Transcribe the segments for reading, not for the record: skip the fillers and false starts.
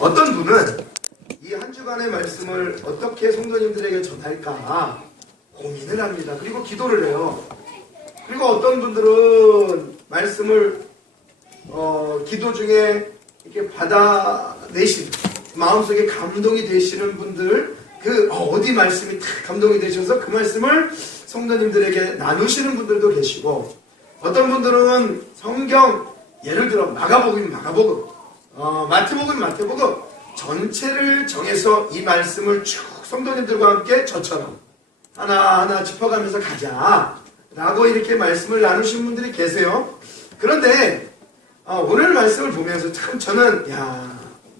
어떤 분은 이 한 주간의 말씀을 어떻게 성도님들에게 전할까 고민을 합니다. 그리고 기도를 해요. 그리고 어떤 분들은 말씀을 기도 중에 이렇게 받아내신 마음속에 감동이 되시는 분들, 어디 말씀이 딱 감동이 되셔서 그 말씀을 성도님들에게 나누시는 분들도 계시고, 어떤 분들은 성경, 예를 들어 마가복음, 마태복음 전체를 정해서 이 말씀을 쭉 성도님들과 함께 저처럼 하나하나 짚어가면서 가자 라고 이렇게 말씀을 나누신 분들이 계세요. 그런데 오늘 말씀을 보면서 참 저는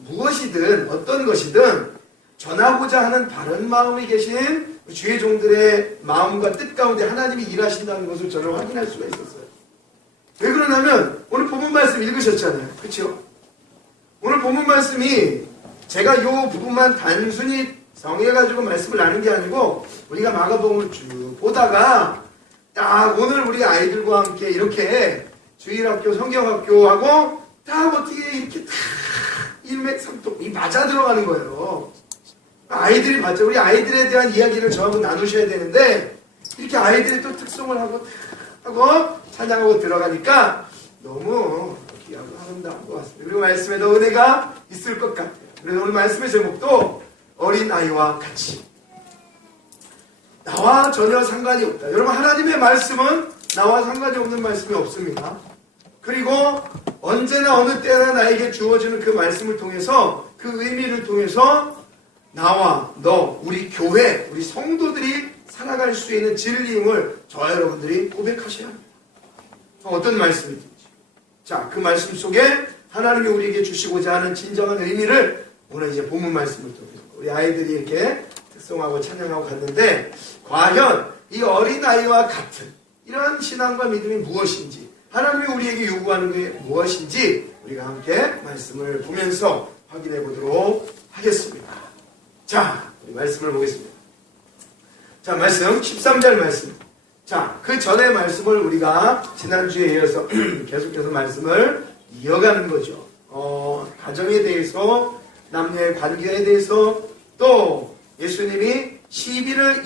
무엇이든 어떤 것이든 전하고자 하는 바른 마음이 계신 주의 종들의 마음과 뜻 가운데 하나님이 일하신다는 것을 저는 확인할 수가 있었어요. 왜 그러냐면 오늘 본문 말씀 읽으셨잖아요. 그렇죠? 오늘 본문 말씀이 제가 이 부분만 단순히 정해가지고 말씀을 나눈 게 아니고 우리가 마가복음을 쭉 보다가 딱 오늘 우리 아이들과 함께 이렇게 주일학교, 성경학교하고 딱 어떻게 이렇게 딱 일맥상통이 맞아 들어가는 거예요. 아이들이 맞죠. 우리 아이들에 대한 이야기를 저하고 나누셔야 되는데 이렇게 아이들이 또 특성을 하고 찬양하고 들어가니까 너무 귀하고 아름다운 것 같습니다. 그리고 말씀에 더 은혜가 있을 것 같아요. 그래서 오늘 말씀의 제목도 어린아이와 같이. 나와 전혀 상관이 없다. 여러분, 하나님의 말씀은 나와 상관이 없는 말씀이 없습니다. 그리고 언제나 어느 때나 나에게 주어지는 그 말씀을 통해서, 그 의미를 통해서 나와 너, 우리 교회, 우리 성도들이 살아갈 수 있는 진리임을 저와 여러분들이 고백하셔야 합니다. 어떤 말씀이든지. 자, 그 말씀 속에 하나님이 우리에게 주시고자 하는 진정한 의미를 오늘 이제 본문 말씀을 통해서 우리 아이들이 이렇게 특성하고 찬양하고 갔는데, 과연 이 어린아이와 같은 이런 신앙과 믿음이 무엇인지, 하나님이 우리에게 요구하는 게 무엇인지 우리가 함께 말씀을 보면서 확인해 보도록 하겠습니다. 자, 우리 말씀을 보겠습니다. 자, 말씀 13절 말씀. 자, 그 전의 말씀을 우리가 지난주에 이어서 계속해서 말씀을 이어가는 거죠. 가정에 대해서, 남녀의 관계에 대해서, 또 예수님이 시비를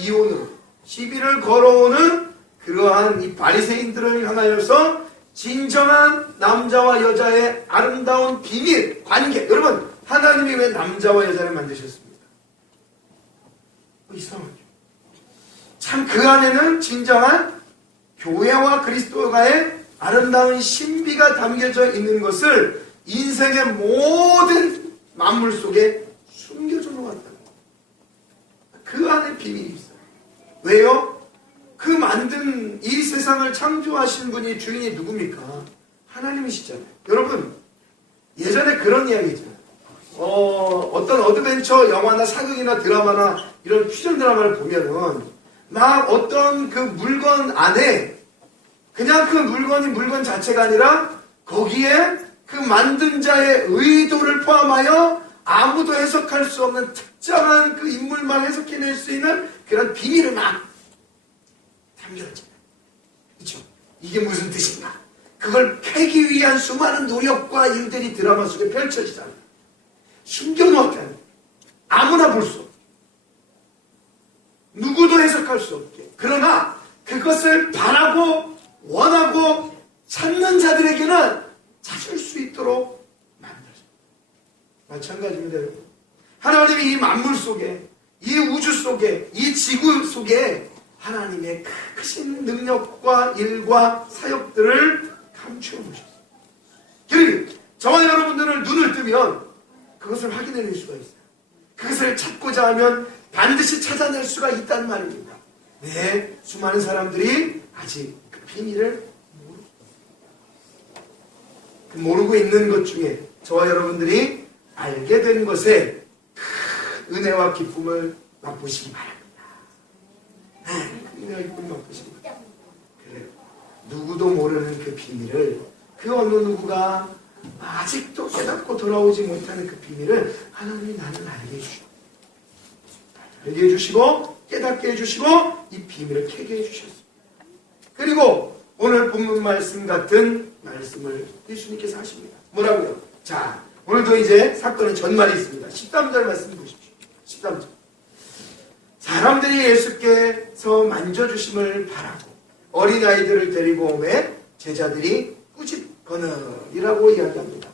걸어오는 그러한 이 바리새인들을 향하여서 진정한 남자와 여자의 아름다운 비밀, 관계. 여러분, 하나님이 왜 남자와 여자를 만드셨습니까? 이상하죠. 참 그 안에는 진정한 교회와 그리스도가의 아름다운 신비가 담겨져 있는 것을 인생의 모든 만물 속에 숨겨져 놓았다. 그 안에 비밀이 있어요. 왜요? 그 만든 이 세상을 창조하신 분이, 주인이 누굽니까? 하나님이시잖아요. 여러분, 예전에 그런 이야기 있잖아요. 어떤 어드벤처 영화나 사극이나 드라마나 이런 퓨전 드라마를 보면은 막 어떤 그 물건 안에 그냥 그 물건이 물건 자체가 아니라 거기에 그 만든 자의 의도를 포함하여 아무도 해석할 수 없는 특정한 그 인물만 해석해낼 수 있는 그런 비밀을 막 담겨있잖아요. 그렇죠? 이게 무슨 뜻인가? 그걸 캐기 위한 수많은 노력과 일들이 드라마 속에 펼쳐지잖아요. 숨겨놓았다는, 아무나 볼 수 없게, 누구도 해석할 수 없게. 그러나 그것을 바라고 원하고 찾는 자들에게는 찾을 수 있도록 만들어요. 마찬가지입니다. 하나님이 이 만물 속에, 이 우주 속에, 이 지구 속에 하나님의 크신 능력과 일과 사역들을 감추어 놓으셨어요. 그리고 저와 여러분들은 눈을 뜨면 그것을 확인해낼 수가 있어요. 그것을 찾고자 하면 반드시 찾아낼 수가 있다는 말입니다. 네, 수많은 사람들이 아직 그 비밀을 모르고 있는 것 중에 저와 여러분들이 알게 된 것에 큰 은혜와 기쁨을 맛보시기 바랍니다. 네, 은혜와 기쁨을 맛보시기 바랍니다. 그래요. 누구도 모르는 그 비밀을, 그 어느 누구가 아직도 깨닫고 돌아오지 못하는 그 비밀을 하나님이 나를 알게 해주시고 깨닫게 해주시고 이 비밀을 캐게 해주셨습니다. 그리고 오늘 본문 말씀 같은 말씀을 예수님께서 하십니다. 뭐라고요? 자, 오늘도 이제 사건의 전말이 있습니다. 13절 말씀 보십시오. 13절. 사람들이 예수께서 만져주심을 바라고 어린아이들을 데리고 오매 제자들이 꾸짖거늘이라고 이야기합니다.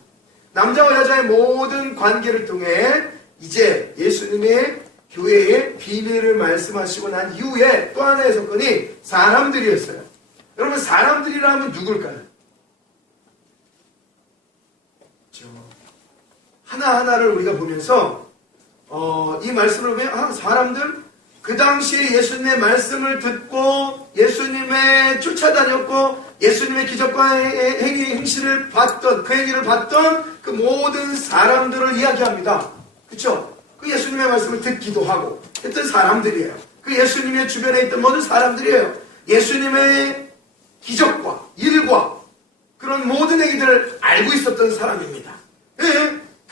남자와 여자의 모든 관계를 통해 이제 예수님의 교회의 비밀을 말씀하시고 난 이후에 또 하나의 사건이 사람들이었어요. 여러분, 사람들이라면 누굴까요? 하나하나를 우리가 보면서 이 말씀을 보면 사람들, 그 당시에 예수님의 말씀을 듣고 예수님의 쫓아다녔고 예수님의 기적과 행실을 봤던, 그 행위를 봤던 그 모든 사람들을 이야기합니다. 그렇죠? 그 예수님의 말씀을 듣기도 하고 했던 사람들이에요. 그 예수님의 주변에 있던 모든 사람들이에요. 예수님의 기적과 일과 그런 모든 행위들을 알고 있었던 사람입니다.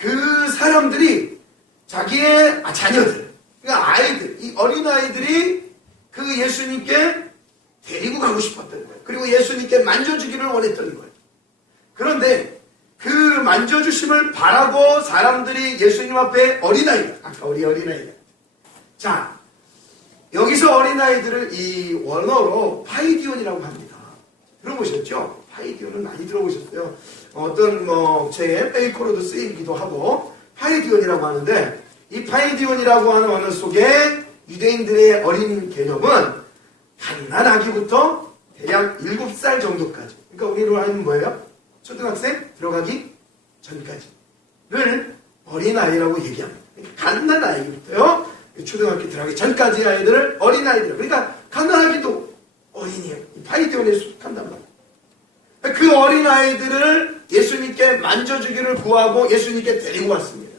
그 사람들이 자기의 자녀들, 그러니까 아이들, 이 어린아이들이 그 예수님께 데리고 가고 싶었던 거예요. 그리고 예수님께 만져주기를 원했던 거예요. 그런데 그 만져주심을 바라고 사람들이 예수님 앞에 어린아이들, 아까 우리 어린아이들. 자, 여기서 어린아이들을 이 원어로 파이디온이라고 합니다. 들어보셨죠? 파이디온은 많이 들어보셨어요. 어떤 책에 페이커로도 쓰이기도 하고 파이디온이라고 하는데, 이 파이디온이라고 하는 언어 속에 유대인들의 어린 개념은 갓난아기부터 대략 7살 정도까지, 그러니까 우리로 하면 뭐예요? 초등학생 들어가기 전까지를 어린아이라고 얘기합니다. 갓난아이부터요, 초등학교 들어가기 전까지 아이들을 어린아이들, 그러니까 갓난아기도 어린이에요. 파이디온에 속한단 말이에요. 그 어린아이들을 예수님께 만져주기를 구하고 예수님께 데리고 왔습니다.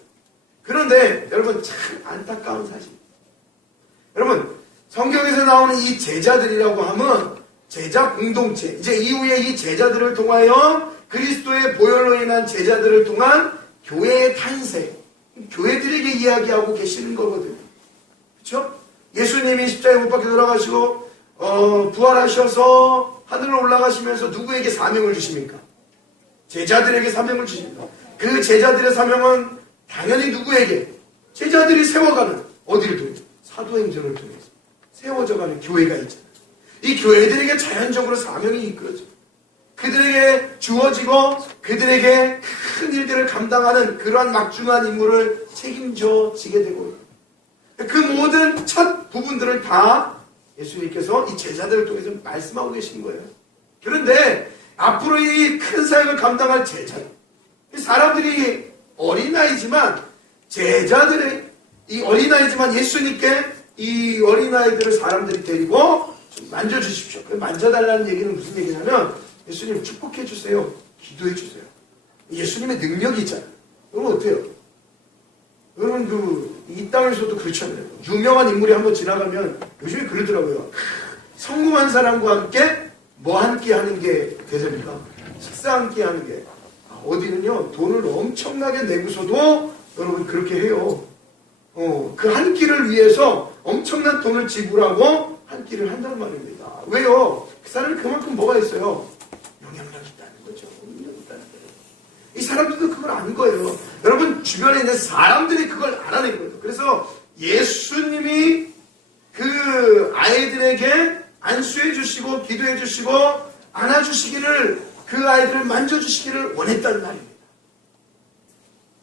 그런데 여러분, 참 안타까운 사실. 여러분, 성경에서 나오는 이 제자들이라고 하면 제자 공동체, 이제 이후에 이 제자들을 통하여 그리스도의 보혈로 인한 제자들을 통한 교회의 탄생, 교회들에게 이야기하고 계시는 거거든요. 그렇죠? 예수님이 십자가에 못 박혀 돌아가시고 부활하셔서 하늘로 올라가시면서 누구에게 사명을 주십니까? 제자들에게 사명을 주십니다. 그 제자들의 사명은 당연히 누구에게? 제자들이 세워가는, 어디를 통해서? 사도행전을 통해서 세워져가는 교회가 있잖아요. 이 교회들에게 자연적으로 사명이 이끌어져. 그들에게 주어지고 그들에게 큰 일들을 감당하는 그러한 막중한 임무를 책임져 지게 되고, 그 모든 첫 부분들을 다 예수님께서 이 제자들을 통해서 말씀하고 계신 거예요. 그런데 앞으로 이 큰 사역을 감당할 제자들, 사람들이 어린아이지만 제자들의 이 어린아이지만 예수님께 이 어린아이들을 사람들이 데리고 좀 만져주십시오. 만져달라는 얘기는 무슨 얘기냐면 예수님 축복해 주세요. 기도해 주세요. 예수님의 능력이 있잖아요. 그러면 어때요? 여러분 이 땅에서도 그렇잖아요. 유명한 인물이 한번 지나가면 요즘에 그러더라고요. 성공한 사람과 함께 뭐 함께 하는 게 대세입니까? 식사 함께 하는 게. 어디는요, 돈을 엄청나게 내고서도 여러분 그렇게 해요. 그 한 끼를 위해서 엄청난 돈을 지불하고 한 끼를 한단 말입니다. 왜요? 그 사람이 그만큼 뭐가 있어요? 영향력이 있다는 거죠. 영향력이 있다는 거예요. 이 사람들도 그걸 아는 거예요. 여러분 주변에 있는 사람들이 그걸 알아낸 거예요. 그래서 예수님이 그 아이들에게 안수해 주시고 기도해 주시고 안아주시기를, 그 아이들을 만져주시기를 원했다는 말입니다.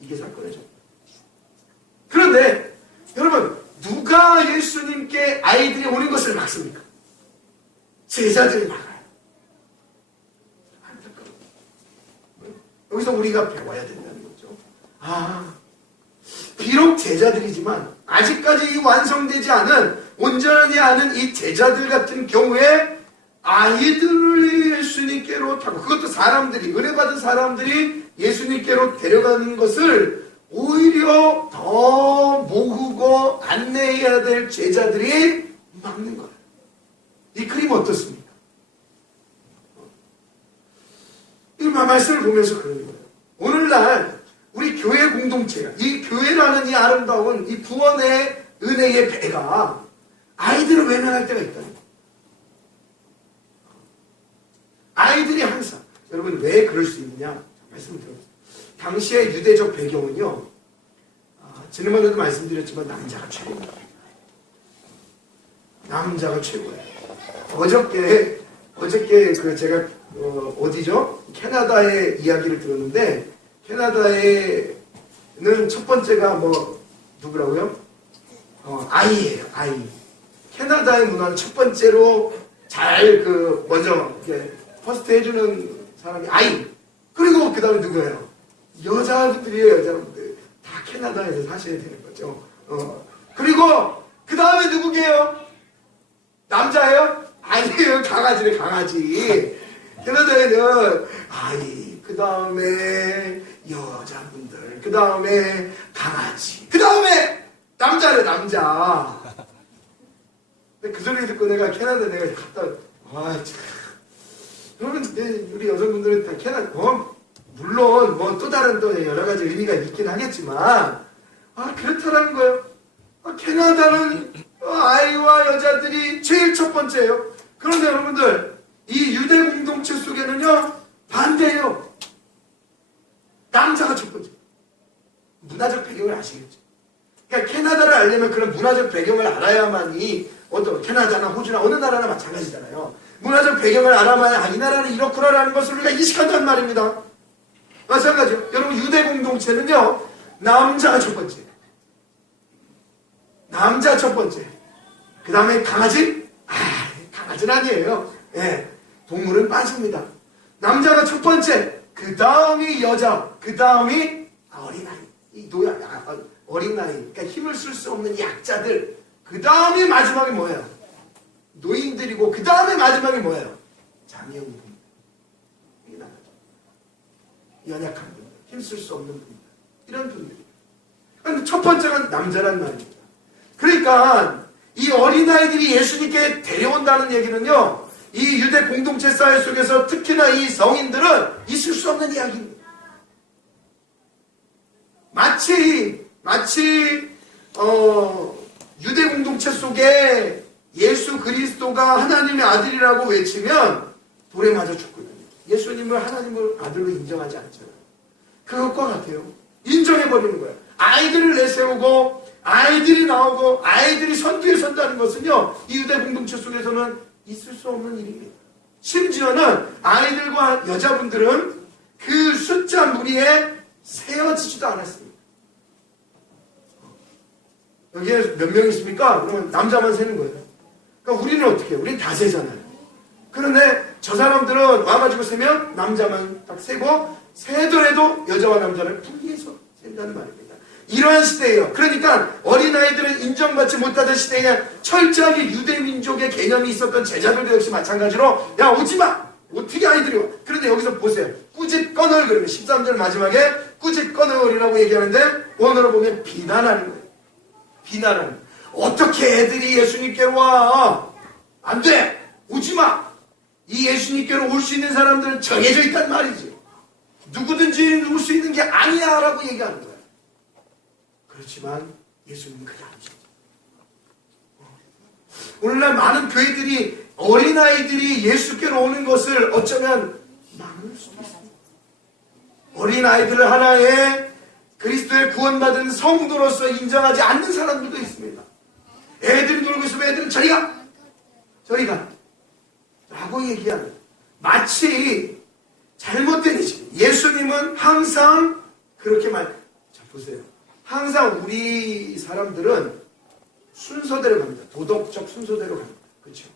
이게 사건이죠. 그런데 여러분, 누가 예수님께 아이들이 오는 것을 막습니까? 제자들이 막아요. 안타까워요. 여기서 우리가 배워야 된다는 거죠. 비록 제자들이지만 아직까지 완성되지 않은, 온전하지 않은 이 제자들 같은 경우에 아이들을 예수님께로 타고, 그것도 사람들이, 은혜받은 사람들이 예수님께로 데려가는 것을 오히려 더 모으고 안내해야 될 제자들이 막는 거예요. 이 그림 어떻습니까? 이 말씀을 보면서 그러는 거예요. 오늘날 우리 교회 공동체가, 이 교회라는 이 아름다운 이 구원의 은혜의 배가 아이들을 외면할 때가 있다는 거예요. 아이들이 항상, 여러분 왜 그럴 수 있느냐? 말씀을 들어보세요. 당시의 유대적 배경은요, 지난번에도 말씀드렸지만 남자가 최고입니다. 남자가 최고예요. 어저께 그 제가 어디죠? 캐나다의 이야기를 들었는데, 캐나다에는 첫 번째가 뭐 누구라고요? 아이예요. 아이. 캐나다의 문화는 첫 번째로 잘 먼저 퍼스트 해주는 사람이 아이. 그리고 그 다음에 누구예요? 여자분들이에요. 여자분들. 다 캐나다에서 사셔야 되는 거죠. 그리고 그 다음에 누구게요? 남자예요? 아니에요. 강아지래, 강아지. 캐나다에는 아이, 그 다음에 여자분들, 그 다음에 강아지, 그 다음에 남자래, 남자. 근데 그 소리 듣고 내가 캐나다 내가 갔다, 참. 그러면 우리 여성분들은 다 캐나다, 물론 뭐 또 다른 또 여러 가지 의미가 있긴 하겠지만, 그렇다라는 거예요. 캐나다는 아이와 여자들이 제일 첫 번째예요. 그런데 여러분들, 이 유대 공동체 속에는요, 반대예요. 남자가 첫 번째. 문화적 배경을 아시겠죠? 그러니까 캐나다를 알려면 그런 문화적 배경을 알아야만이, 캐나다나 호주나 어느 나라나 마찬가지잖아요. 문화적 배경을 알아야만, 이 나라는 이렇구나라는 것을 우리가 인식한단 말입니다. 마찬가지요. 여러분, 유대 공동체는요, 남자가 첫 번째. 남자 첫 번째. 그 다음에 강아지? 강아지는 아니에요. 예, 동물은 빠집니다. 남자가 첫 번째. 그 다음이 여자. 그 다음이 어린아이. 어린아이. 그러니까 힘을 쓸 수 없는 약자들. 그 다음이 마지막에 뭐예요? 노인들이고, 그 다음에 마지막에 뭐예요? 장애인분. 이게 나가죠. 연약한 분들. 힘쓸 수 없는 분들. 이런 분들. 그러니까 첫 번째가 남자란 말입니다. 그러니까 이 어린아이들이 예수님께 데려온다는 얘기는요, 이 유대 공동체 사회 속에서 특히나 이 성인들은 있을 수 없는 이야기입니다. 마치 유대 공동체 속에 예수 그리스도가 하나님의 아들이라고 외치면 돌에 맞아 죽거든요. 예수님을 하나님을 아들로 인정하지 않잖아요. 그것과 같아요. 인정해버리는 거예요. 아이들을 내세우고 아이들이 나오고 아이들이 선두에 선다는 것은요, 이 유대 공동체 속에서는 있을 수 없는 일입니다. 심지어는 아이들과 여자분들은 그 숫자 무리에 세어지지도 않았습니다. 여기에 몇 명 있습니까? 그러면 남자만 세는 거예요. 그러니까 우리는 어떻게 해요? 우리는 다 세잖아요. 그런데 저 사람들은 와가지고 세면 남자만 딱 세고, 세더라도 여자와 남자를 분리해서 센다는 말입니다. 이러한 시대예요. 그러니까 어린아이들은 인정받지 못하던 시대에 철저하게 유대민족의 개념이 있었던 제자들도 역시 마찬가지로, 야, 오지마! 어떻게 아이들이 와? 그런데 여기서 보세요. 꾸짖 꺼널, 그러면 13절 마지막에 꾸짖 꺼널이라고 얘기하는데, 원어로 보면 비난하는 거예요. 비난하는 거예요. 어떻게 애들이 예수님께로 와? 안 돼! 오지마! 이 예수님께로 올 수 있는 사람들은 정해져 있단 말이지. 누구든지 올 수 있는 게 아니야 라고 얘기하는 거예요. 그렇지만 예수님은 그게 아니죠. 오늘날 많은 교회들이 어린아이들이 예수께로 오는 것을 어쩌면 막을 수도 있습니다. 어린아이들을 하나의 그리스도의 구원받은 성도로서 인정하지 않는 사람들도 있습니다. 애들이 놀고 있으면 애들은 저리 가! 저리 가! 라고 얘기하는, 마치 잘못된 인식. 예수님은 항상 그렇게 자, 보세요. 항상 우리 사람들은 순서대로 갑니다. 도덕적 순서대로 갑니다. 그렇죠?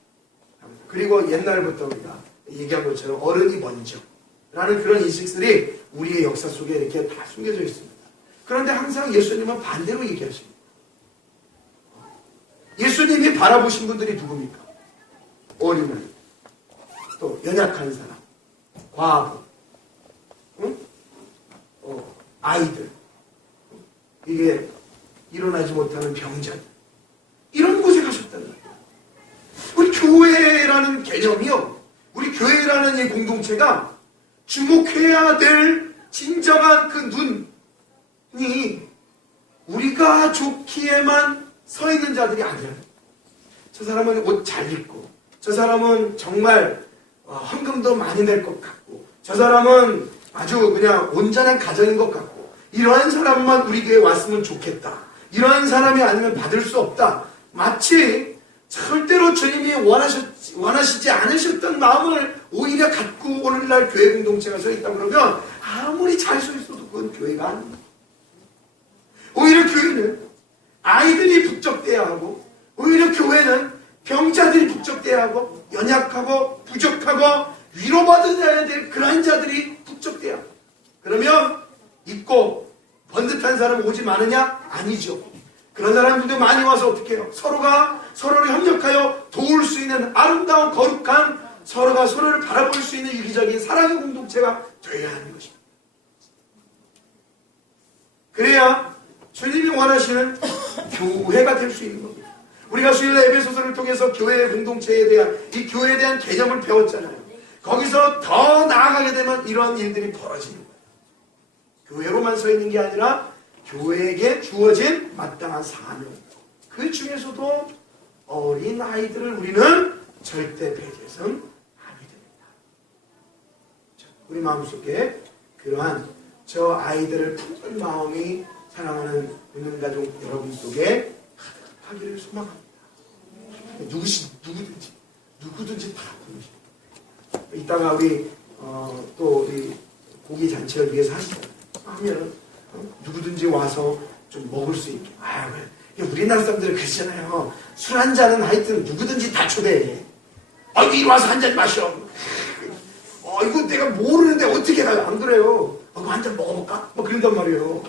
그리고 옛날부터 우리가 얘기한 것처럼 어른이 먼저 라는 그런 인식들이 우리의 역사 속에 이렇게 다 숨겨져 있습니다. 그런데 항상 예수님은 반대로 얘기하십니다. 예수님이 바라보신 분들이 누굽니까? 어린아이, 또 연약한 사람, 과부, 응? 아이들, 이게 일어나지 못하는 병자들, 이런 곳에 가셨다는 거예요. 우리 교회라는 개념이요, 우리 교회라는 이 공동체가 주목해야 될 진정한 그 눈이 우리가 좋기에만 서 있는 자들이 아니라, 저 사람은 옷 잘 입고, 저 사람은 정말 헌금도 많이 낼 것 같고, 저 사람은 아주 그냥 온전한 가정인 것 같고, 이러한 사람만 우리 교회에 왔으면 좋겠다, 이러한 사람이 아니면 받을 수 없다, 마치 절대로 주님이 원하시지 않으셨던 마음을 오히려 갖고 오늘날 교회 공동체가 서 있다 그러면 아무리 잘 서 있어도 그건 교회가 아닙니다. 오히려 교회는 아이들이 북적대야 하고, 오히려 교회는 병자들이 북적대야 하고, 연약하고 부족하고 위로받아야 될 그러한 자들이 북적대야 하고, 그러면 있고 번듯한 사람 오지 마느냐? 아니죠. 그런 사람들도 많이 와서 어떻게 해요? 서로가 서로를 협력하여 도울 수 있는 아름다운 거룩한, 서로가 서로를 바라볼 수 있는 유기적인 사랑의 공동체가 되어야 하는 것입니다. 그래야 주님이 원하시는 교회가 될 수 있는 겁니다. 우리가 수요일 에베소서를 통해서 교회 공동체에 대한, 이 교회에 대한 개념을 배웠잖아요. 거기서 더 나아가게 되면 이런 일들이 벌어지는 거예요. 교회로만 서 있는 게 아니라 교회에게 주어진 마땅한 사명, 그 중에서도 어린 아이들을 우리는 절대 배제해서는 안 됩니다. 우리 마음속에 그러한 저 아이들을 품는 마음이 사랑하는 은은가족 여러분 속에 가득하기를 소망합니다. 누구든지 다 품으십니다. 이따가 우리 또 우리 고기 잔치를 위해서 하면 누구든지 와서 좀 먹을 수 있게. 그래. 우리나라 사람들은 그러잖아요. 술 한 잔은 하여튼 누구든지 다 초대해. 이리 와서 한 잔 마셔. 이거 내가 모르는데 어떻게 가요? 안 그래요. 한 잔 먹어볼까? 그런단 말이에요.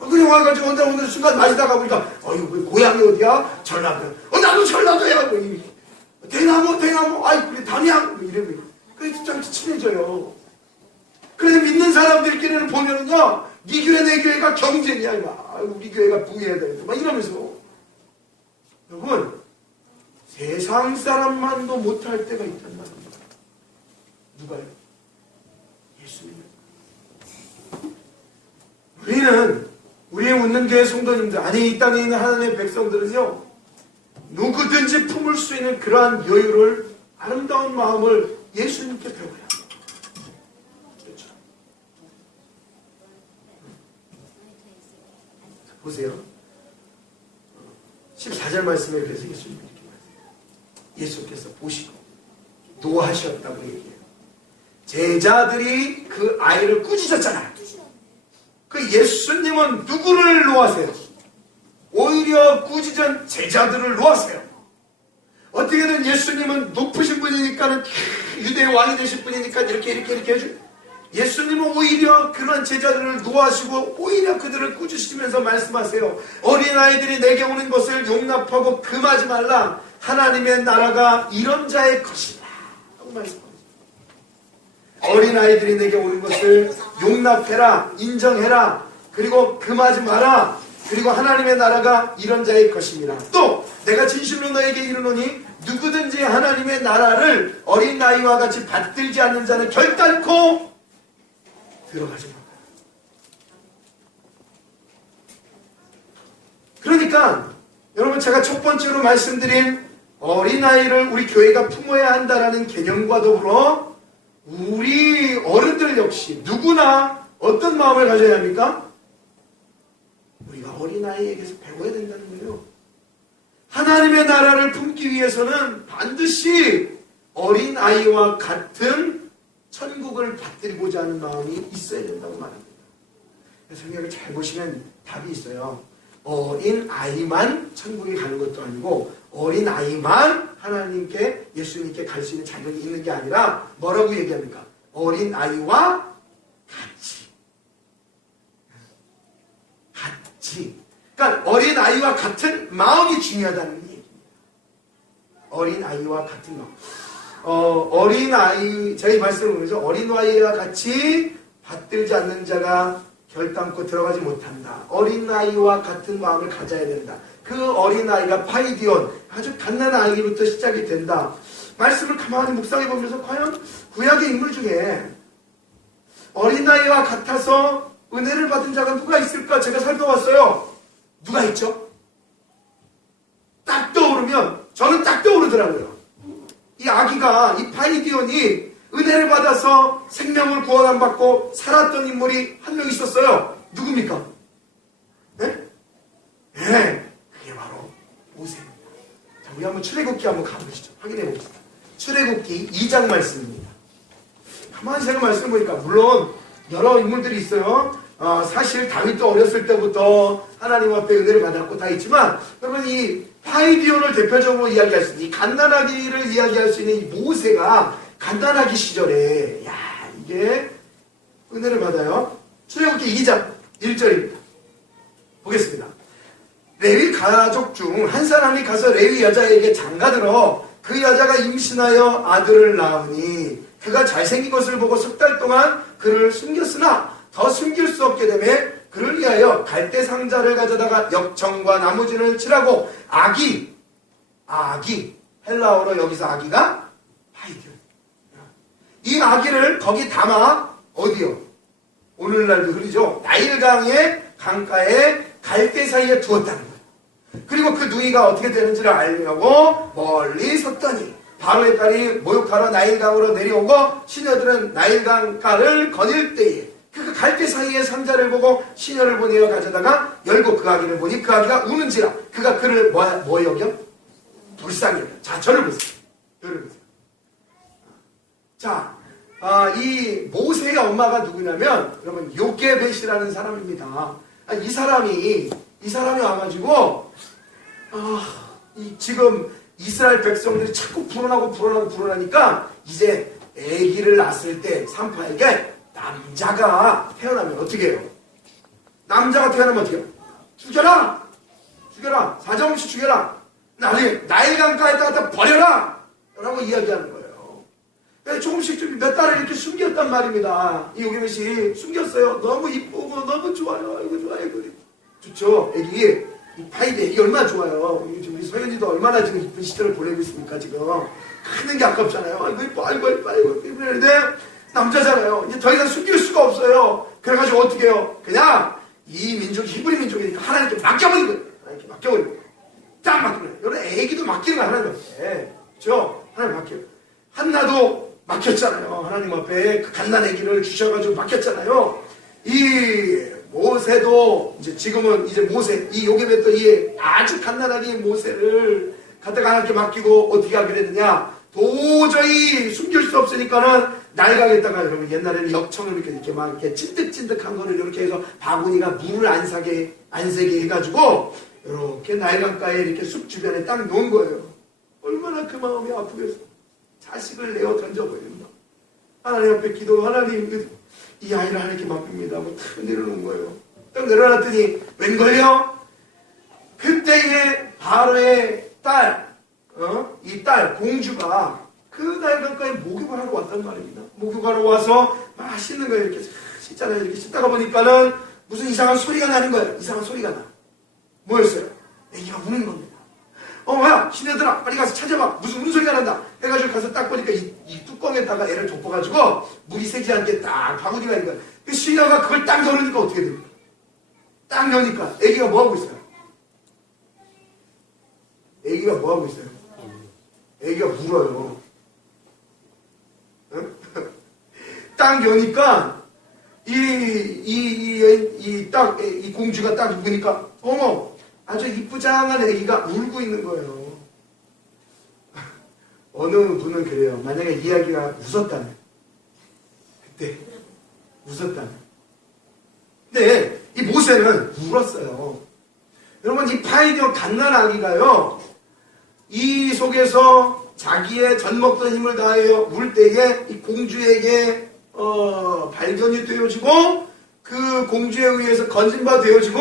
그냥 와가지고 오늘 순간 마시다가 보니까 고향이 어디야? 전라도. 나도 전라도야. 대나무 그래 담양 이러고. 그래서 좀 친해져요. 그래서 믿는 사람들끼리는 보면은요, 네 교회 내 교회가 경쟁이야. 우리 교회가 부해야 되는데 막 이러면서. 여러분, 세상 사람만도 못할 때가 있단 말입니다. 누가요? 예수님. 우리의 웃는 교회 성도님들, 아니 이 땅에 있는 하나님의 백성들은요, 누구든지 품을 수 있는 그러한 여유를, 아름다운 마음을 예수님께 배워야 합니다. 그렇죠? 보세요. 14절 말씀에 그래서 예수님이 이렇게 말씀해요. 예수께서 보시고 노하셨다고 얘기해요. 제자들이 그 아이를 꾸짖었잖아요. 그 예수님은 누구를 노하세요? 오히려 꾸짖은 제자들을 노하세요. 어떻게든 예수님은 높으신 분이니까는 유대의 왕이 되신 분이니까 이렇게 해주고, 예수님은 오히려 그런 제자들을 노하시고 오히려 그들을 꾸짖으시면서 말씀하세요. 어린아이들이 내게 오는 것을 용납하고 금하지 말라. 하나님의 나라가 이런 자의 것이다. 라고 말씀합니다. 어린아이들이 내게 오는 것을 용납해라, 인정해라, 그리고 금하지 마라. 그리고 하나님의 나라가 이런 자의 것입니다. 또 내가 진실로 너에게 이르노니 누구든지 하나님의 나라를 어린아이와 같이 받들지 않는 자는 결단코 들어가지 못해요. 그러니까 여러분, 제가 첫 번째로 말씀드린 어린아이를 우리 교회가 품어야 한다라는 개념과 더불어 우리 어른들 역시 누구나 어떤 마음을 가져야 합니까? 우리가 어린아이에게서 배워야 된다는 거예요. 하나님의 나라를 품기 위해서는 반드시 어린아이와 같은 천국을 받들고자 하는 마음이 있어야 된다고 말합니다. 성경을 잘 보시면 답이 있어요. 어린아이만 천국에 가는 것도 아니고 어린아이만 하나님께, 예수님께 갈 수 있는 자격이 있는 게 아니라 뭐라고 얘기합니까? 어린아이와 같이. 그러니까 어린아이와 같은 마음이 중요하다는 얘기입니다. 어린아이와 같은 마음. 어린아이, 저희 말씀을 보면서 어린아이와 같이 받들지 않는 자가 결단코 들어가지 못한다. 어린아이와 같은 마음을 가져야 된다. 그 어린아이가 파이디온, 아주 갓난한 아이부터 시작이 된다. 말씀을 가만히 묵상해 보면서 과연 구약의 인물 중에 어린아이와 같아서 은혜를 받은 자가 누가 있을까? 제가 살펴봤어요. 누가 있죠? 딱 떠오르면, 저는 딱 떠오르더라고요. 이 아기가, 이 파이디온이 은혜를 받아서 생명을 구원받고 살았던 인물이 한 명 있었어요. 누굽니까? 네? 네, 그게 바로 모세입니다. 자, 우리 한번 출애굽기 한번 가보시죠. 확인해 봅시다. 출애굽기 2장 말씀입니다. 가만히 제가 말씀을 보니까 물론 여러 인물들이 있어요. 사실 다윗도 어렸을 때부터 하나님 앞에 은혜를 받았고 다 있지만, 여러분 이 파이디온을 대표적으로 이야기할 수 있는, 이 갓난아기를 이야기할 수 있는 이 모세가 갓난아기 시절에 이게 은혜를 받아요. 출애굽기 2장 1절입니다. 보겠습니다. 레위 가족 중 한 사람이 가서 레위 여자에게 장가들어 그 여자가 임신하여 아들을 낳으니 그가 잘생긴 것을 보고 석 달 동안 그를 숨겼으나 더 숨길 수 없게 되매 그를 위하여 갈대 상자를 가져다가 역청과 나무진을 칠하고 아기 헬라어로 여기서 아기가 파이디온, 이 아기를 거기 담아 어디요? 오늘날도 흐르죠. 나일강의 강가에 갈대 사이에 두었다는 거예요. 그리고 그 누이가 어떻게 되는지를 알려고 멀리 섰더니 바로의 딸이 모욕하러 나일강으로 내려오고 시녀들은 나일강가를 거닐 때에 그 갈대 사이의 상자를 보고 시녀를 보내어 가져다가 열고 그 아기를 보니 그 아기가 우는지라 그가 그를 뭐 여겨? 불쌍히 여겨. 자, 저를 보세요. 저를 보세요. 자, 이 모세의 엄마가 누구냐면 여러분 요게벳이라는 사람입니다. 이 사람이 와가지고 지금 이스라엘 백성들이 자꾸 불어나니까 이제 아기를 낳았을 때 산파에게 남자가 태어나면 어떻게 해요? 남자가 태어나면 어떻게 해요? 죽여라! 사정없이 죽여라! 나중에 나일강가에다가 버려라! 라고 이야기하는 거예요. 조금씩 몇 달을 이렇게 숨겼단 말입니다. 이 요게벳이 숨겼어요. 너무 이쁘고 너무 좋아요. 이거 좋아요. 이거 좋죠. 애기 파이드 애기 얼마나 좋아요. 우리 서연이도 얼마나 지금 이쁜 시절을 보내고 있습니까 지금. 크는 게 아깝잖아요. 아이고 이뻐 아이고 그런데 남자잖아요. 이제 더 이상 숨길 수가 없어요. 그래가지고 어떻게 해요? 그냥 이 민족이 히브리 민족이니까 하나님께 맡겨버린 거예요. 하나님께 맡겨버린 거예요. 딱 맡기는 거예요. 여러분 애기도 맡기는 거예요. 하나님 앞에. 그렇죠? 하나님 맡겨요. 한나도 맡겼잖아요. 하나님 앞에 그 갓난 아기를 주셔가지고 맡겼잖아요. 이 모세도 이제 지금은 이제 모세 이 요게벳도 이 아주 갓난아기 모세를 갖다가 하나님께 맡기고 어떻게 하게 됐느냐? 도저히 숨길 수 없으니까는 나일강에다가 여러분 옛날에는 역청을 이렇게 막 이렇게 찐득찐득한 거를 이렇게 해서 바구니가 물을 안 새게 해가지고 이렇게 나일강가에 이렇게 숲 주변에 딱 놓은 거예요. 얼마나 그 마음이 아프겠어. 자식을 내어 던져버린다. 하나님 앞에 기도, 하나님 이 아이를 하나님께 맡깁니다 하고 탁 내려놓은 거예요. 딱 내려놨더니 웬걸요? 그때에 바로의 딸, 이 딸 공주가 그 나일강가에 목욕을 하러 왔단 말입니다. 목욕하러 와서 맛있는 거 이렇게 씻잖아요. 이렇게 씻다가 보니까는 무슨 이상한 소리가 나는 거예요. 이상한 소리가 나. 뭐였어요? 애기가 우는 겁니다. 뭐야, 시녀들아, 빨리 가서 찾아봐. 무슨 우는 소리가 난다. 해가지고 가서 딱 보니까 이 뚜껑에다가 애를 덮어가지고 물이 새지 않게 딱 바구니가 있는 거야. 그 시녀가 그걸 딱 열으니까 어떻게 됩니까? 딱 여니까 애기가 뭐하고 있어요? 애기가 뭐하고 있어요? 애기가 울어요. 딱 여니까 이 공주가 딱 누구니까 어머, 아주 이쁘장한 애기가 울고 있는 거예요. 어느 분은 그래요. 만약에 이야기가 웃었다면, 그때 웃었다면. 근데 이 모세는 울었어요. 여러분 이 파이디온 갓난아기가요, 이 속에서 자기의 젖먹던 힘을 다하여 울 때에 이 공주에게 발견이 되어지고 그 공주에 의해서 건진바 되어지고,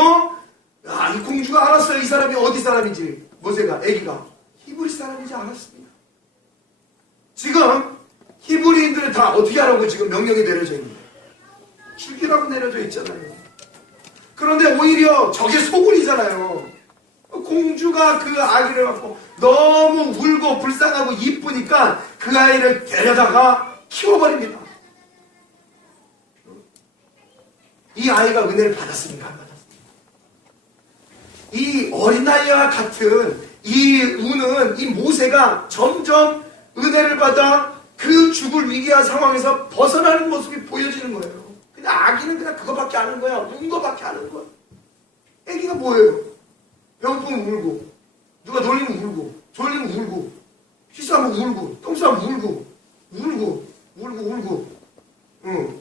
이 공주가 알았어요. 이 사람이 어디 사람인지. 모세가, 아기가 히브리 사람인지 알았습니다. 지금 히브리인들은 다 어떻게 하라고 지금 명령이 내려져 있는데, 죽이라고 내려져 있잖아요. 그런데 오히려 저게 소굴이잖아요. 공주가 그 아기를 갖고 너무 울고 불쌍하고 이쁘니까 그 아이를 데려다가 키워버립니다. 이 아이가 은혜를 받았습니까? 안 받았습니까? 이 어린아이와 같은 이 우는 이 모세가 점점 은혜를 받아 그 죽을 위기한 상황에서 벗어나는 모습이 보여지는 거예요. 그냥 아기는 그냥 그거밖에 아는 거야. 운 거밖에 아는 거야. 애기가 뭐예요? 배고프면 울고, 누가 놀리면 울고, 졸리면 울고, 쉬싸면 울고, 똥 싸면 울고,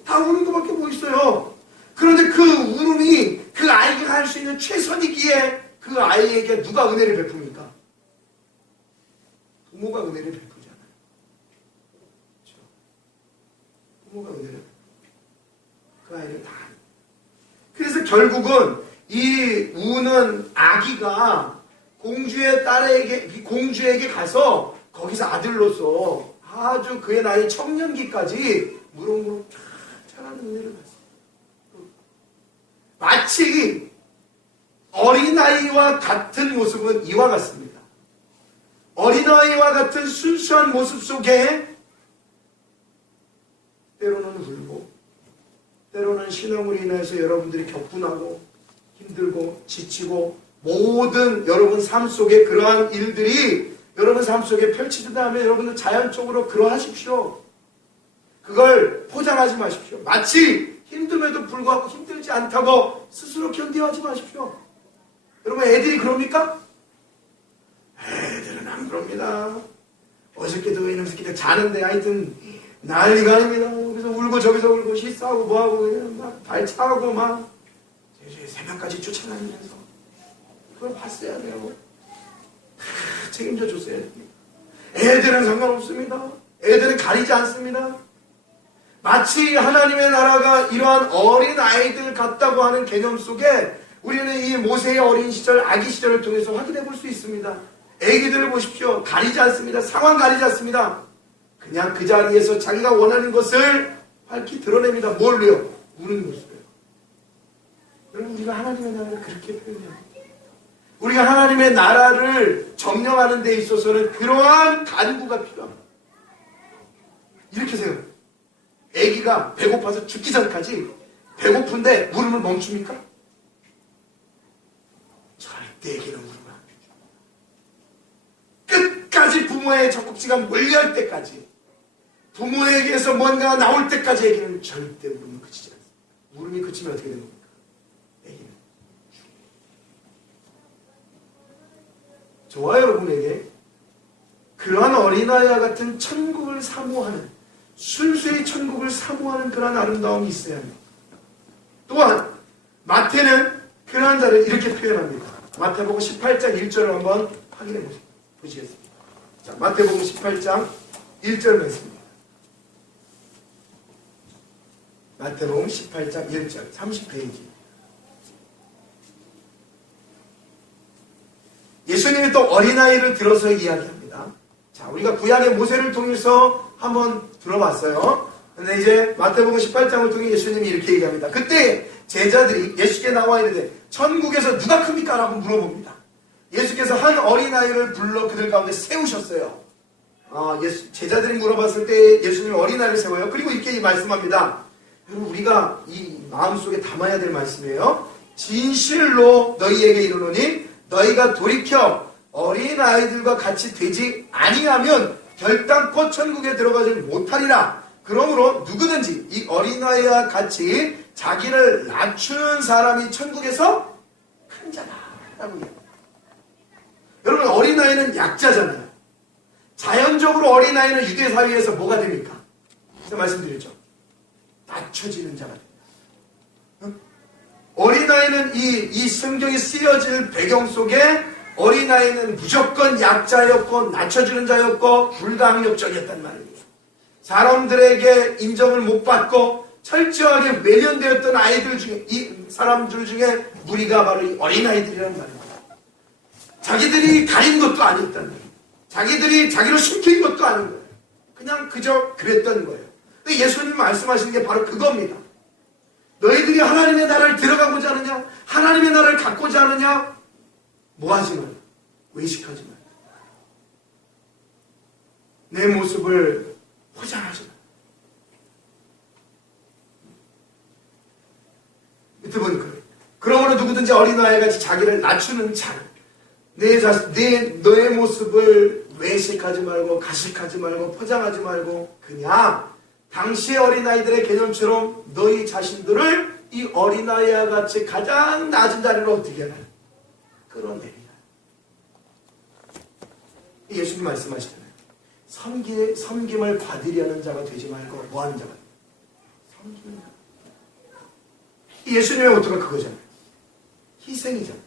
다 우는 거밖에 뭐 있어요. 그런데 그 울음이 그 아이가 할 수 있는 최선이기에 그 아이에게 누가 은혜를 베풉니까? 부모가 은혜를 베푸잖아요. 그렇죠? 부모가 은혜를 베푸. 그 아이를 다. 그래서 결국은 이 우는 아기가 공주에게 가서 거기서 아들로서 아주 그의 나이 청년기까지 무럭무럭 쫙 자라는 은혜를 받습니다. 마치 어린아이와 같은 모습은 이와 같습니다. 어린아이와 같은 순수한 모습 속에 때로는 울고, 때로는 신앙으로 인해서 여러분들이 격분하고 힘들고 지치고 모든 여러분 삶 속에 그러한 일들이 여러분 삶 속에 펼치다면 여러분은 자연적으로 그러하십시오. 그걸 포장하지 마십시오. 마치 힘듦에도 불구하고 힘들지 않다고 스스로 견디하지 마십시오. 여러분 애들이 그럽니까? 애들은 안 그럽니다. 어저께도 이놈 새끼들 자는데 하여튼 난리가 아닙니다. 그래서 울고 저기서 울고 실수하고 뭐하고 그냥 막 발차고 막 새벽까지 쫓아다니면서 그걸 봤어야 돼요. 책임져 줬어야 됩니다. 애들은 상관없습니다. 애들은 가리지 않습니다. 마치 하나님의 나라가 이러한 어린 아이들 같다고 하는 개념 속에 우리는 이 모세의 어린 시절, 아기 시절을 통해서 확인해 볼 수 있습니다. 애기들을 보십시오. 가리지 않습니다. 상황 가리지 않습니다. 그냥 그 자리에서 자기가 원하는 것을 밝히 드러냅니다. 뭘로요? 우는 모습이에요. 여러분, 우리가 하나님의 나라를 그렇게 표현해요. 우리가 하나님의 나라를 점령하는 데 있어서는 그러한 간구가 필요합니다. 이렇게 생각해요. 애기가 배고파서 죽기 전까지 배고픈데 울음을 멈춥니까? 절대 애기는 울으면 안 되죠. 끝까지 부모의 젖꼭지가 몰려할 때까지, 부모에게서 뭔가 나올 때까지 애기는 절대 울음을 그치지 않습니다. 울음이 그치면 어떻게 되는 겁니까? 애기는 저와 여러분에게 그러한 어린아이와 같은 천국을 사모하는, 순수의 천국을 사모하는 그러한 아름다움이 있어야 합니다. 또한 마태는 그러한 자를 이렇게 표현합니다. 마태복음 18장 1절을 한번 확인해 보시겠습니다. 자, 마태복음 18장 1절 말씀입니다. 마태복음 18장 1절 30페이지. 예수님이 또 어린아이를 들어서 이야기합니다. 자, 우리가 구약의 모세를 통해서 한번 들어봤어요. 근데 이제 마태복음 18장을 통해 예수님이 이렇게 얘기합니다. 그때 제자들이 예수께 나와 이르되 천국에서 누가 큽니까? 라고 물어봅니다. 예수께서 한 어린아이를 불러 그들 가운데 세우셨어요. 제자들이 물어봤을 때 예수님이 어린아이를 세워요. 그리고 이렇게 말씀합니다. 여러분, 우리가 이 마음속에 담아야 될 말씀이에요. 진실로 너희에게 이르노니 너희가 돌이켜 어린아이들과 같이 되지 아니하면 결단코 천국에 들어가지 못하리라. 그러므로 누구든지 이 어린아이와 같이 자기를 낮추는 사람이 천국에서 큰 자다라고 얘기합니다. 여러분, 어린아이는 약자잖아요. 자연적으로 어린아이는 유대 사회에서 뭐가 됩니까? 제가 말씀드렸죠. 낮춰지는 자가 됩니다. 어린아이는 이 성경이 쓰여질 배경 속에 어린아이는 무조건 약자였고 낮춰주는 자였고 불강력적이었단 말입니다. 사람들에게 인정을 못 받고 철저하게 외면되었던 아이들 중에, 이 사람들 중에 무리가 바로 이 어린아이들이란 말입니다. 자기들이 가린 것도 아니었단 말이에요. 자기들이 자기를 숨긴 것도 아닌 거예요. 그냥 그저 그랬던 거예요. 근데 예수님 말씀하시는 게 바로 그겁니다. 너희들이 하나님의 나라를 들어가고자 하느냐? 하나님의 나라를 갖고자 하느냐? 뭐 하지 말라. 외식하지 말라. 내 모습을 포장하지 말라. 밑에 보니까 그러므로 누구든지 어린아이같이 자기를 낮추는 자는 너의 모습을 외식하지 말고 가식하지 말고 포장하지 말고 그냥 당시의 어린아이들의 개념처럼 너희 자신들을 이 어린아이와 같이 가장 낮은 자리로 어떻게 하나? 끌어내리라. 예수님 말씀하시잖아요. 섬김을 받으려는 자가 되지 말고 뭐 하는 자가? 섬기는 자. 예수님의 모토가 그거잖아요. 희생이잖아요.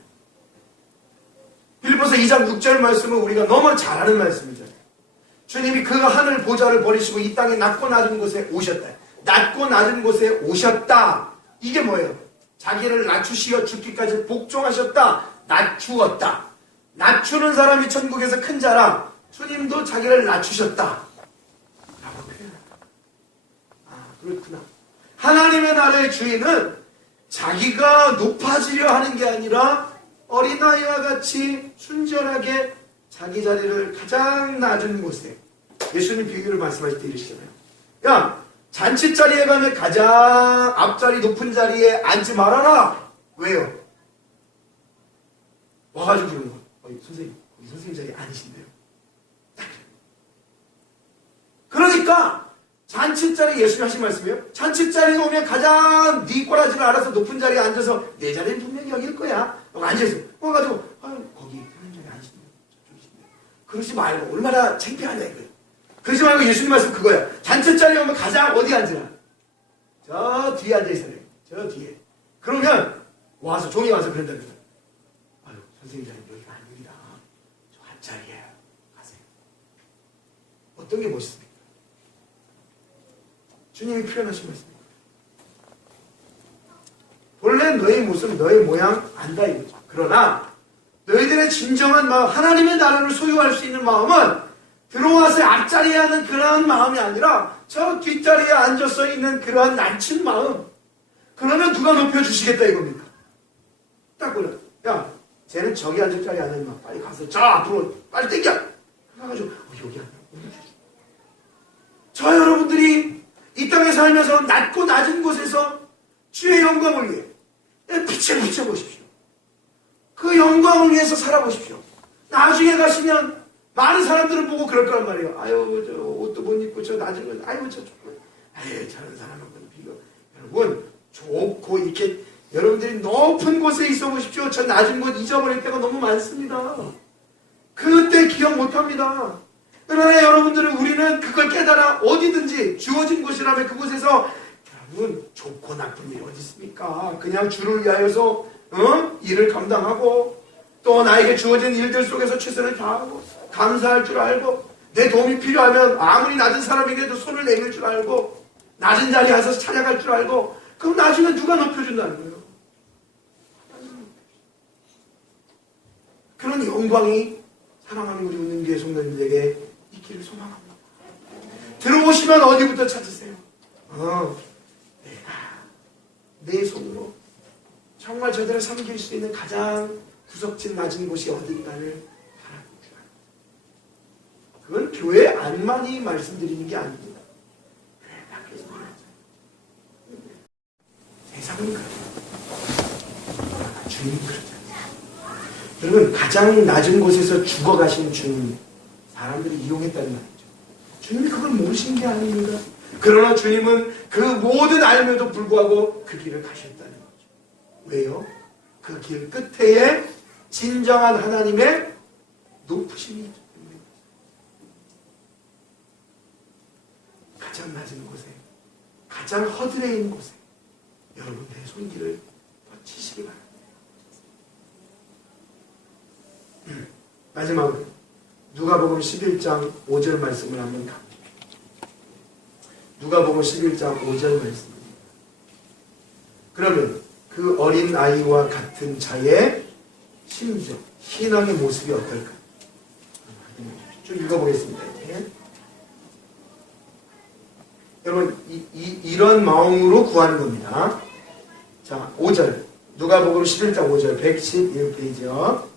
빌립보서 2장 6절 말씀은 우리가 너무 잘 아는 말씀이잖아요. 주님이 그 하늘 보좌를 버리시고 이 땅에 낮고 낮은 곳에 오셨다. 낮고 낮은 곳에 오셨다. 이게 뭐예요? 자기를 낮추시어 죽기까지 복종하셨다. 낮추었다. 낮추는 사람이 천국에서 큰 자라. 주님도 자기를 낮추셨다. 라고 표현한다. 아, 그렇구나. 하나님의 나라의 주인은 자기가 높아지려 하는 게 아니라 어린아이와 같이 순전하게 자기 자리를 가장 낮은 곳에, 예수님 비유를 말씀하실 때 이러시잖아요. 야, 잔치 자리에 가면 가장 앞자리 높은 자리에 앉지 말아라. 왜요? 와가지고 그러는 거예요. 선생님, 거기 선생님 자리에 앉으신대요. 그러니까 잔치 자리, 예수님 하신 말씀이에요. 잔치 자리에 오면 가장 네 꼬라지를 알아서 높은 자리에 앉아서 내 자리는 분명히 여기일 거야. 너가 앉아있어. 와가지고 거기 선생님 자리에 앉으시네요. 저쪽이시네요. 그러지 말고 얼마나 창피하냐 이거예요. 그러지 말고 예수님 말씀 그거야. 잔치 자리에 오면 가장 어디 앉으라? 저 뒤에 앉아있어요. 저 뒤에. 그러면 와서 종이 와서 그런다 그러죠. 선생님 자리 여기가 아닙니다. 저 앞자리에 가세요. 어떤 게 멋있습니까? 주님이 표현하신 말씀입니다. 본래 너의 모습, 너의 모양 안다 이거죠. 그러나 너희들의 진정한 마음, 하나님의 나라를 소유할 수 있는 마음은 들어와서 앞자리에 하는 그러한 마음이 아니라 저 뒷자리에 앉아서 있는 그러한 낮춘 마음. 그러면 누가 높여주시겠다 이겁니까? 딱 그래. 야, 쟤는 저기 앉을 자리에 앉아 임마. 빨리 가서 저 앞으로 빨리 땡겨. 그래가지고 여기 앉아. 저 여러분들이 이 땅에 살면서 낮고 낮은 곳에서 주의 영광을 위해 빛을 비춰보십시오. 그 영광을 위해서 살아보십시오. 나중에 가시면 많은 사람들은 보고 그럴 거란 말이에요. 아유, 저 옷도 못 입고 저 낮은 건, 아유, 아유, 저런 사람하고는 비교. 여러분, 좋고 이렇게 여러분들이 높은 곳에 있어 보십시오. 저 낮은 곳 잊어버릴 때가 너무 많습니다. 그때 기억 못합니다. 그러나 여러분들은 우리는 그걸 깨달아 어디든지 주어진 곳이라면 그곳에서 여러분 좋고 나쁜 일이 어디 있습니까? 그냥 주를 위하여서 일을 감당하고 또 나에게 주어진 일들 속에서 최선을 다하고 감사할 줄 알고 내 도움이 필요하면 아무리 낮은 사람에게도 손을 내밀 줄 알고 낮은 자리에 가서 찾아갈 줄 알고 그럼 나중에 누가 높여준다는 거예요? 그런 영광이 사랑하는 우리 운명교회 성도님들에게 있기를 소망합니다. 들어오시면 어디부터 찾으세요? 내가 내 손으로 정말 저들을 섬길 수 있는 가장 구석진 낮은 곳이 어딘가를 바라봅니다. 그건 교회 안만이 말씀드리는 게 아닙니다. 교회 밖에서 말하죠. 세상은 그렇죠. 주님은 그렇죠. 여러분 가장 낮은 곳에서 죽어가신 주님 사람들이 이용했다는 말이죠. 주님이 그걸 모르신 게 아닙니다. 그러나 주님은 그 모든 알면도 불구하고 그 길을 가셨다는 거죠. 왜요? 그 길 끝에 진정한 하나님의 높으심이 있기 때문에 가장 낮은 곳에 가장 허들에 있는 곳에 여러분들의 손길을 뻗치시기 바랍니다. 마지막으로 누가복음 11장 5절 말씀을 한번 가보십시오. 누가복음 11장 5절 말씀입니다. 그러면 그 어린 아이와 같은 자의 심정, 신앙의 모습이 어떨까? 쭉 읽어보겠습니다. 여러분 이런 마음으로 구하는 겁니다. 자, 5절 누가복음 11장 5절 111페이지요.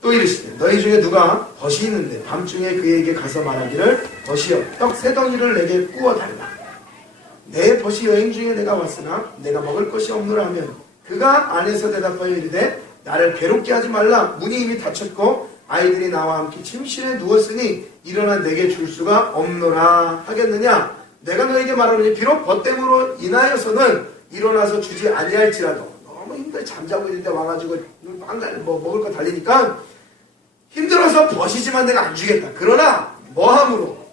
또 이르시되 너희 중에 누가 벗이 있는데 밤중에 그에게 가서 말하기를 벗이여 떡 세 덩이를 내게 구워 달라. 내 벗이 여행 중에 내가 왔으나 내가 먹을 것이 없노라 하면 그가 안에서 대답하여 이르되 나를 괴롭게 하지 말라. 문이 이미 닫혔고 아이들이 나와 함께 침실에 누웠으니 일어나 내게 줄 수가 없노라 하겠느냐. 내가 너에게 말하노니 비록 벗됨으로 인하여서는 일어나서 주지 아니할지라도 너무 힘들어 잠자고 있는데 와가지고 뭐 먹을 거 달리니까 힘들어서 벗이지만 내가 안 주겠다. 그러나 뭐함으로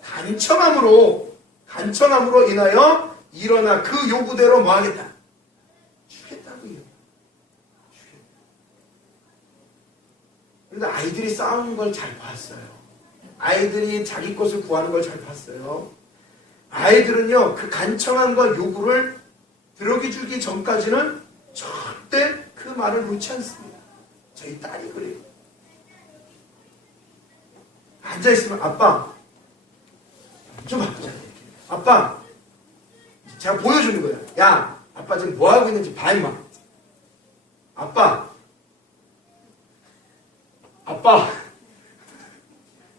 간청함으로 인하여 일어나 그 요구대로 뭐 하겠다. 주겠다고요. 그런데 아이들이 싸우는 걸 잘 봤어요. 아이들이 자기 것을 구하는 걸 잘 봤어요. 아이들은요, 그 간청함과 요구를 들어기 주기 전까지는 절대 그 말을 놓지 않습니다. 저희 딸이 그래요. 앉아있으면, 아빠, 좀 바꾸자. 아빠, 제가 보여주는 거예요. 야, 아빠 지금 뭐 하고 있는지 봐, 임마. 아빠,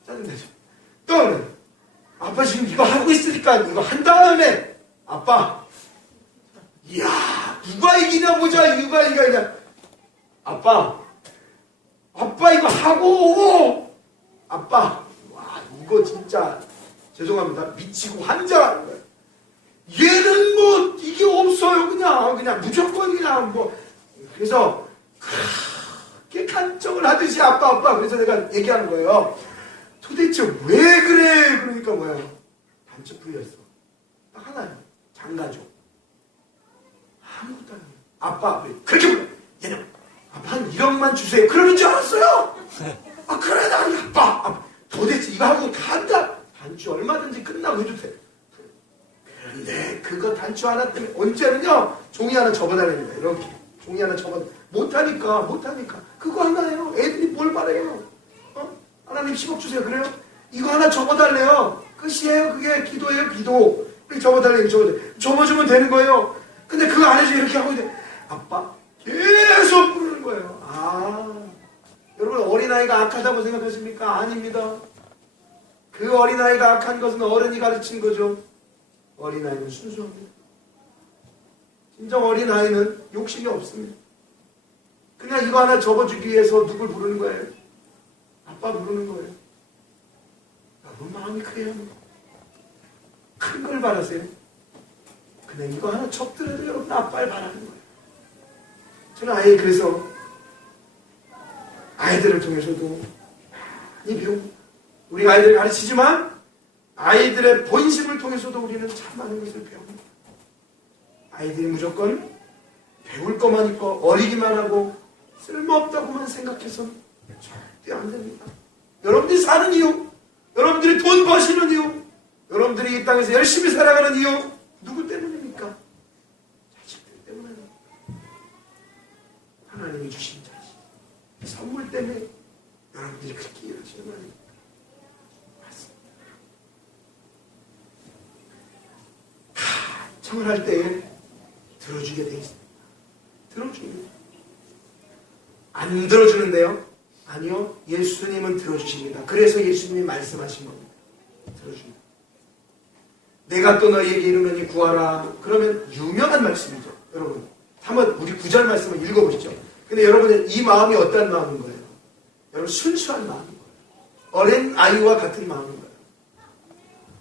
짜증내죠. 또, 아빠 지금 이거 하고 있으니까 이거 한 다음에, 아빠, 이야, 누가 이기나 보자, 누가 이기냐. 아빠 이거 하고, 아빠, 와, 이거 진짜, 죄송합니다. 미치고 환장하는 거예요. 얘는 뭐, 이게 없어요. 그냥 무조건 그냥 뭐. 그래서, 그렇게 간청을 하듯이 아빠. 그래서 내가 얘기하는 거예요. 도대체 왜 그래? 그러니까 뭐야. 반쯤 풀렸어. 딱 하나요. 장가죠. 아무것도 아니에요. 아빠, 그렇게 불러. 얘는, 아빠 한 1억만 주세요. 그러는 줄 알았어요. 그래, 나 아빠. 도대체 이거 하고 간다. 단추 얼마든지 끝나고 해도 돼. 그런데 그거 단추 하나 때문에 언제는요 종이 하나 접어달랍니다. 이렇게 종이 하나 접어 못하니까 그거 하나예요. 애들이 뭘 바래요? 하나님 10억 주세요. 그래요? 이거 하나 접어달래요. 끝이에요. 그게 기도예요. 기도. 접어달래요. 접어주면 되는 거예요. 근데 그거 안 해서 이렇게 하고 있는데 아빠 계속 부르는 거예요. 여러분 어린아이가 악하다고 생각하십니까? 아닙니다. 그 어린아이가 악한 것은 어른이 가르친 거죠. 어린아이는 순수합니다. 진정 어린아이는 욕심이 없습니다. 그냥 이거 하나 접어주기 위해서 누굴 부르는 거예요? 아빠 부르는 거예요. 여러분 마음이 그래요. 큰 걸 바라세요. 그냥 이거 하나 접더라도 여러분 아빠를 바라는 거예요. 저는 아예 그래서 아이들을 통해서도 많이 배우고 우리 아이들을 가르치지만 아이들의 본심을 통해서도 우리는 참 많은 것을 배웁니다. 아이들이 무조건 배울 것만 있고 어리기만 하고 쓸모없다고만 생각해서는 절대 안 됩니다. 여러분들이 사는 이유, 여러분들이 돈 버시는 이유, 여러분들이 이 땅에서 열심히 살아가는 이유 누구 때문입니까? 자식들 때문에. 하나님이 주신 자식, 이 선물 때문에 여러분들이 그렇게 이러시는 거예요. 청을 할 때에 들어주게 돼 있습니다. 들어줍니다. 안 들어주는데요? 아니요. 예수님은 들어주십니다. 그래서 예수님이 말씀하신 겁니다. 들어줍니다. 내가 또 너희에게 이르노니 구하라. 그러면 유명한 말씀이죠. 여러분 한번 우리 9절 말씀을 읽어보시죠. 근데 여러분의 이 마음이 어떤 마음인 거예요? 여러분 순수한 마음인 거예요. 어린 아이와 같은 마음인 거예요.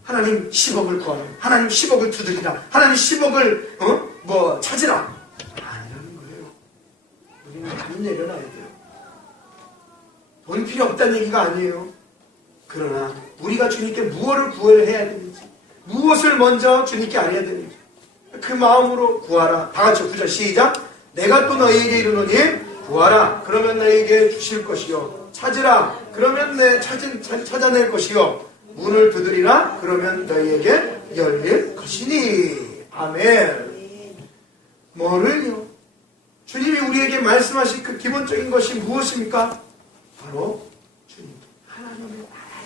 하나님 10억을 구하라. 하나님 10억을 두드리라. 하나님 10억을 찾으라. 아니라는 거예요. 우리는 안 내려놔야 돼요. 돈 필요 없다는 얘기가 아니에요. 그러나 우리가 주님께 무엇을 구해야 되는지, 무엇을 먼저 주님께 알아야 되는지 그 마음으로 구하라. 다 같이 9절 시작. 내가 또 너희에게 이르노니 구하라. 그러면 너희에게 주실 것이요. 찾으라. 그러면 찾아낼 것이요. 문을 두드리라. 그러면 너희에게 열릴 것이니. 아멘. 뭐를요? 주님이 우리에게 말씀하신 그 기본적인 것이 무엇입니까? 바로 주님 하나님의 나라,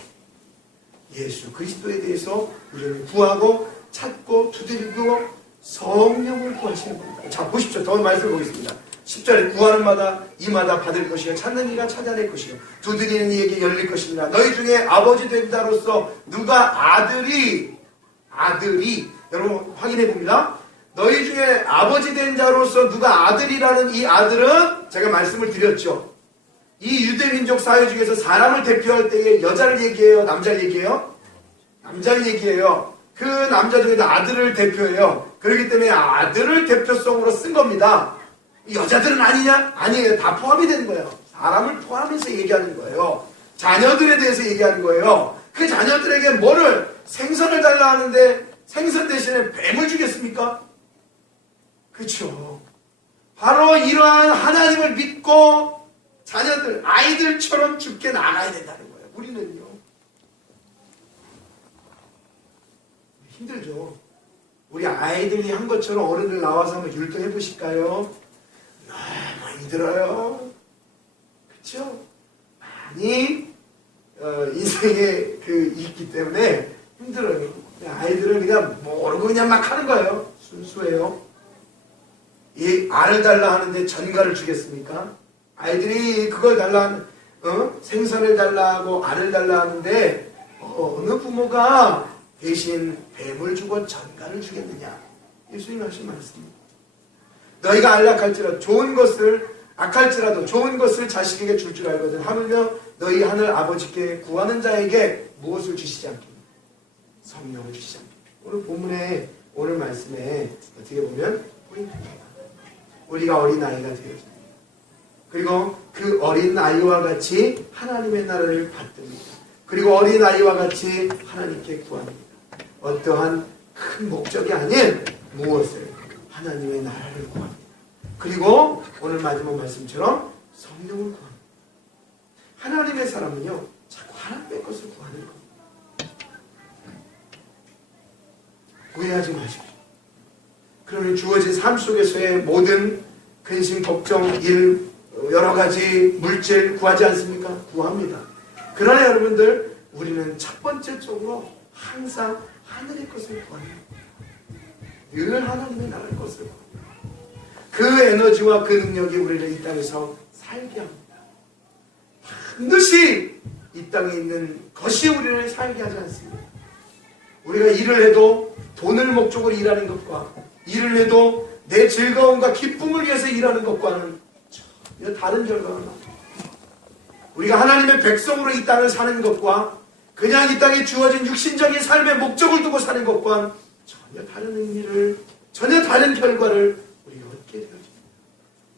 예수 그리스도에 대해서 우리는 구하고 찾고 두드리고 성령을 구하시는 겁니다. 자 보십시오. 더 말씀을 보겠습니다. 10절에 구하는 마다 이마다 받을 것이요 찾는 이가 찾아낼 것이요 두드리는 이에게 열릴 것입니다. 너희 중에 아버지 된 자로서 누가 아들이 여러분 확인해 봅니다. 너희 중에 아버지 된 자로서 누가 아들이라는 이 아들은 제가 말씀을 드렸죠. 이 유대민족 사회 중에서 사람을 대표할 때에 여자를 얘기해요? 남자를 얘기해요? 남자를 얘기해요. 그 남자 중에도 아들을 대표해요. 그렇기 때문에 아들을 대표성으로 쓴 겁니다. 여자들은 아니냐? 아니에요. 다 포함이 되는 거예요. 사람을 포함해서 얘기하는 거예요. 자녀들에 대해서 얘기하는 거예요. 그 자녀들에게 뭐를 생선을 달라 하는데 생선 대신에 뱀을 주겠습니까? 그렇죠. 바로 이러한 하나님을 믿고 자녀들, 아이들처럼 죽게 나가야 된다는 거예요. 우리는요. 힘들죠. 우리 아이들이 한 것처럼 어른들 나와서 한번 율동해 보실까요? 너무 힘들어요. 그렇죠? 많이 인생에 있기 때문에 힘들어요. 아이들은 그냥 모르고 그냥 막 하는 거예요. 순수해요. 이 알을 달라 하는데 전갈을 주겠습니까? 아이들이 그걸 달라 생선을 달라 하고 알을 달라 하는데 어느 부모가 대신 뱀을 주고 전갈을 주겠느냐? 예수님 하신 말씀입니다. 너희가 안락할지라도 좋은 것을 악할지라도 좋은 것을 자식에게 줄 줄 알거든. 하물며 너희 하늘 아버지께 구하는 자에게 무엇을 주시지 않겠냐? 성령을 주시지 않겠냐? 오늘 본문에 오늘 말씀에 어떻게 보면 우리가 어린아이가 되어집니다. 그리고 그 어린아이와 같이 하나님의 나라를 받듭니다. 그리고 어린아이와 같이 하나님께 구합니다. 어떠한 큰 목적이 아닌 무엇을? 하나님의 나라를 구합니다. 그리고 오늘 마지막 말씀처럼 성령을 구합니다. 하나님의 사람은요, 자꾸 하나님의 것을 구하는 겁니다. 오해하지 마십시오. 그러면 주어진 삶 속에서의 모든 근심, 걱정, 일, 여러 가지 물질 구하지 않습니까? 구합니다. 그러나 여러분들, 우리는 첫 번째적으로 항상 하늘의 것을 구합니다. 늘 하나님의 나라의 것을 구합니다. 그 에너지와 그 능력이 우리를 이 땅에서 살게 합니다. 반드시 이 땅에 있는 것이 우리를 살게 하지 않습니다. 우리가 일을 해도 돈을 목적으로 일하는 것과 일을 해도 내 즐거움과 기쁨을 위해서 일하는 것과는 전혀 다른 결과가 나옵니다. 우리가 하나님의 백성으로 이 땅을 사는 것과 그냥 이 땅에 주어진 육신적인 삶의 목적을 두고 사는 것과는 전혀 다른 의미를, 전혀 다른 결과를 우리가 얻게 되어집니다.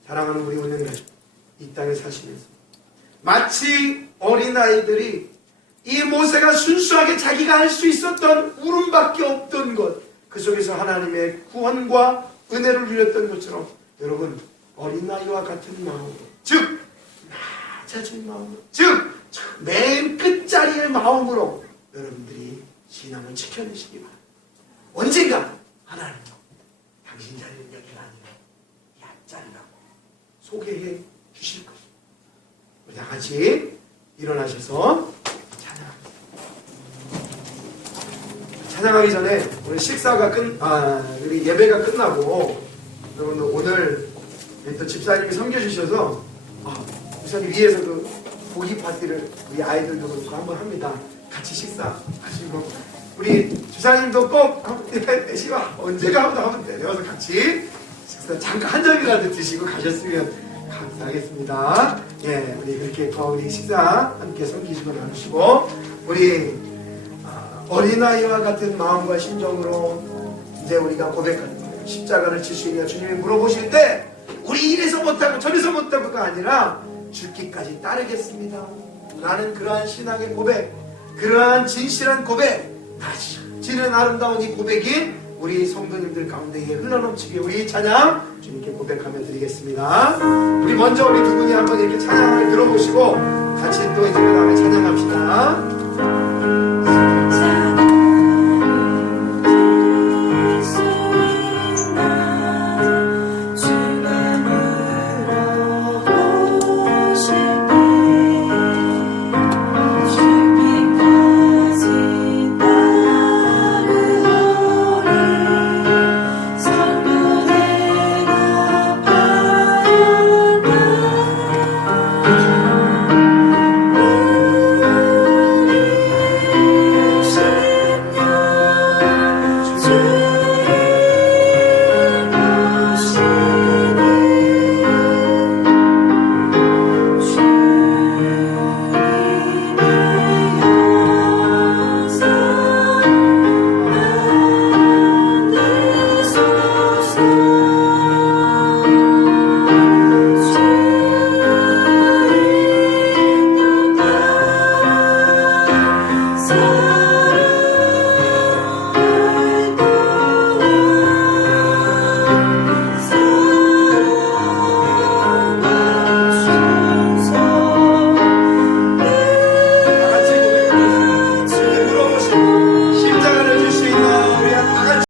사랑하는 우리 은혜가 이 땅에 사시면서 마치 어린아이들이 이 모세가 순수하게 자기가 할 수 있었던 울음밖에 없던 것, 그 속에서 하나님의 구원과 은혜를 누렸던 것처럼 여러분 어린아이와 같은 마음으로, 즉 낮아진 마음으로, 즉 맨 끝자리의 마음으로 여러분들이 신앙을 지켜내시기 바랍니다. 언젠가 하나님 당신 자리는 여기가 아니라 이 앞자리라고 소개해 주실 것입니다. 우리 다 같이 일어나셔서 찬양하기 전에 오늘 식사가 우리 예배가 끝나고 여러분 오늘 또 집사님이 섬겨주셔서 집사님 위에서 그 고기 파티를 우리 아이들도 그렇고 한번 합니다. 같이 식사하시고 우리 집사님도 꼭 시와 언제가 한번 내려와서 같이 식사 잠깐 한 점이라도 드시고 가셨으면 감사하겠습니다. 예, 우리 그렇게 우리 식사 함께 섬기시고 나누시고 우리 어린아이와 같은 마음과 심정으로 이제 우리가 고백하는 거예요. 십자가를 질 수 있냐 주님이 물어보실 때 우리 이래서 못하고 저래서 못하고가 아니라 죽기까지 따르겠습니다 라는 그러한 신앙의 고백, 그러한 진실한 고백, 지는 아름다운 이 고백이 우리 성도님들 가운데에 흘러넘치게 우리 찬양 주님께 고백하며 드리겠습니다. 우리 먼저 우리 두 분이 한번 이렇게 찬양을 들어보시고 같이 또 이제 그 다음에 찬양합시다.